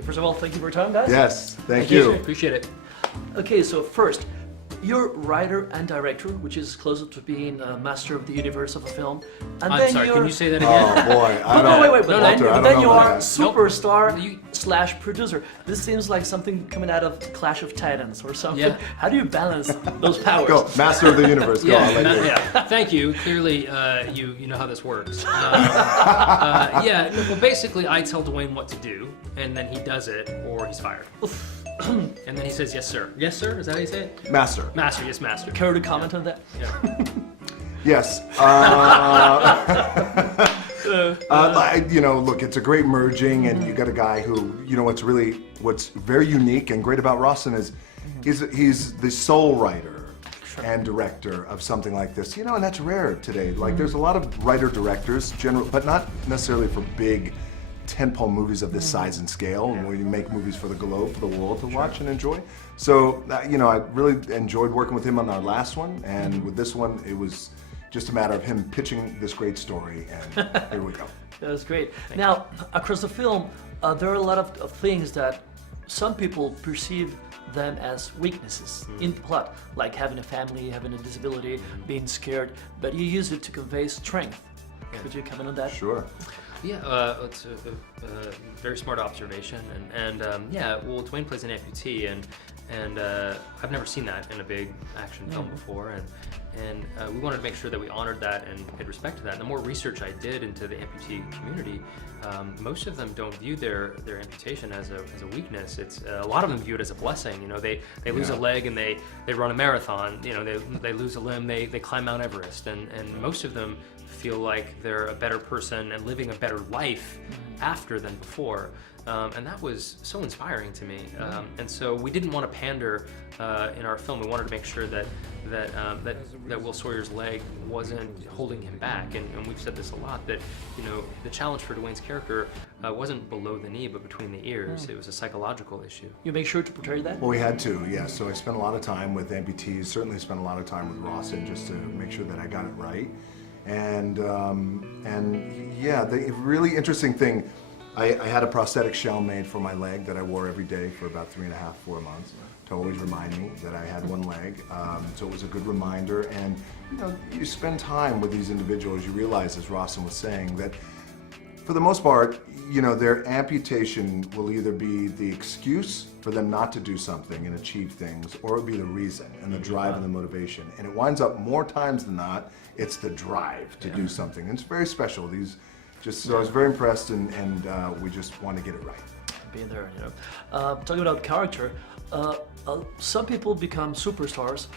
Okay, first of all, thank you for your time, guys. Yes, thank you. Appreciate it. Okay, so first, you're writer and director, which is closer to being a master of the universe of a film. And I'm sorry, can you say that again? Oh boy, I But don't. no, wait, but Walter, I don't then know you about are that. superstar slash producer. This seems like something coming out of Clash of Titans or something. Yeah. How do you balance those powers? Go, master of the universe. Go, I'll let you. Yeah. Thank you. Clearly, you know how this works. Yeah. Well, basically, I tell Dwayne what to do, and then he does it, or he's fired. And then he says, "Yes, sir." Yes, sir. Is that how you say it? Master. Master. Yes, master. Care to comment on that? Yeah. Yes. You know, look, it's a great merging, and you got a guy who, you know, what's very unique and great about Rawson is he's the sole writer and director of something like this. You know, and that's rare today. Like, there's a lot of writer-directors, but not necessarily for big tentpole movies of this size and scale, and where you make movies for the globe, for the world to watch and enjoy. So, you know, I really enjoyed working with him on our last one, and with this one, it was just a matter of him pitching this great story, and here we go. That was great. Now, across the film, there are a lot of things that some people perceive them as weaknesses in the plot, like having a family, having a disability, being scared, but you use it to convey strength. Could you comment on that? Sure. Yeah, it's a very smart observation, and yeah, well, Dwayne plays an amputee, and I've never seen that in a big action film before, and we wanted to make sure that we honored that and paid respect to that. And the more research I did into the amputee community, most of them don't view their amputation as a weakness. It's a lot of them view it as a blessing. You know, they lose a leg and they run a marathon. You know, they lose a limb, they climb Mount Everest, and most of them feel like they're a better person and living a better life after than before. And that was so inspiring to me. And so we didn't want to pander in our film. We wanted to make sure that Will Sawyer's leg wasn't holding him back. And we've said this a lot, that, you know, the challenge for Dwayne's character wasn't below the knee, but between the ears. It was a psychological issue. You make sure to portray that? Well, we had to, yes. So I spent a lot of time with amputees, certainly spent a lot of time with Rawson just to make sure that I got it right. And yeah, the really interesting thing, I had a prosthetic shell made for my leg that I wore every day for about 3.5, 4 months to always remind me that I had one leg. So it was a good reminder. And you know, you spend time with these individuals, you realize, as Rawson was saying, that for the most part, you know, their amputation will either be the excuse for them not to do something and achieve things, or it'll be the reason and the drive and the motivation. And it winds up more times than not, it's the drive to do something. And it's very special. So I was very impressed, and we just want to get it right. Being there, you know. Talking about character, some people become superstars,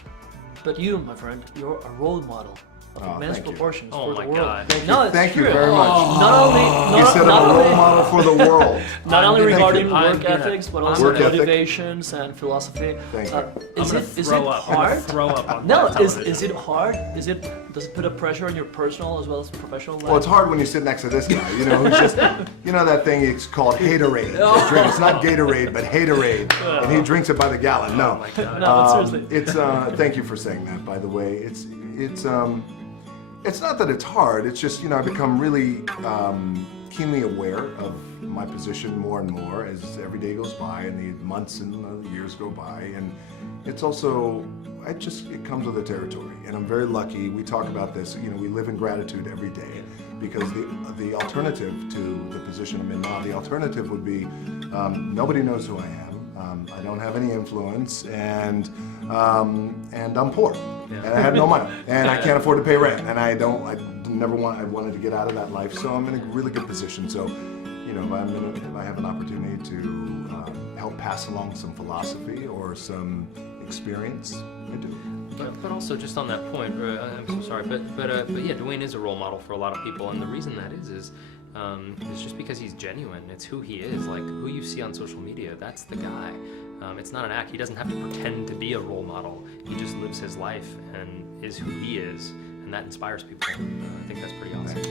but you, my friend, you're a role model of immense thank you. proportions Oh for my the world. God. Thank you true. very much. Not You said I'm a role model for the world. Not only regarding I'm work gonna- ethics, but I'm also Work ethic. motivations and philosophy. Thank you. Is I'm it gonna throw up. I'm hard? gonna throw up on No, television. is it hard? Does it put a pressure on your personal as well as professional life? Well, it's hard when you sit next to this guy, you know, who's just, you know that thing, it's called haterade. Drink. It's not Gatorade, but haterade. And he drinks it by the gallon. No. Oh my God. No, but seriously. It's, thank you for saying that, by the way. It's not that it's hard, it's just, you know, I become really keenly aware of my position more and more as every day goes by and the months and the years go by. And it's also, it comes with the territory. And I'm very lucky. We talk about this, you know, we live in gratitude every day, because the alternative to the position I'm in now, the alternative would be nobody knows who I am. I don't have any influence, and I'm poor, and I have no money, and I can't afford to pay rent, and I wanted to get out of that life, so I'm in a really good position. So, you know, if I have an opportunity to help pass along some philosophy or some experience, I do. But also, just on that point, I'm so sorry, but yeah, Dwayne is a role model for a lot of people, and the reason that is just because he's genuine. It's who he is. Like, who you see on social media, that's the guy. It's not an act. He doesn't have to pretend to be a role model. He just lives his life and is who he is, and that inspires people. I think that's pretty awesome.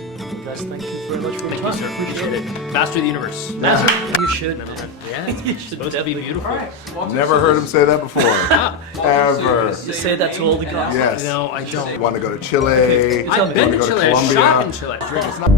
Guys, thank you very much for your Thank you, time. sir. Appreciate it. Master of the universe. Master, you should. Yeah, it's supposed to be beautiful. Never heard him say that before. Ever. You say that to all the guys. Yes. No, I don't. Want to go to Chile? I've been want to go Chile. I Colombia. shot in Chile. It's not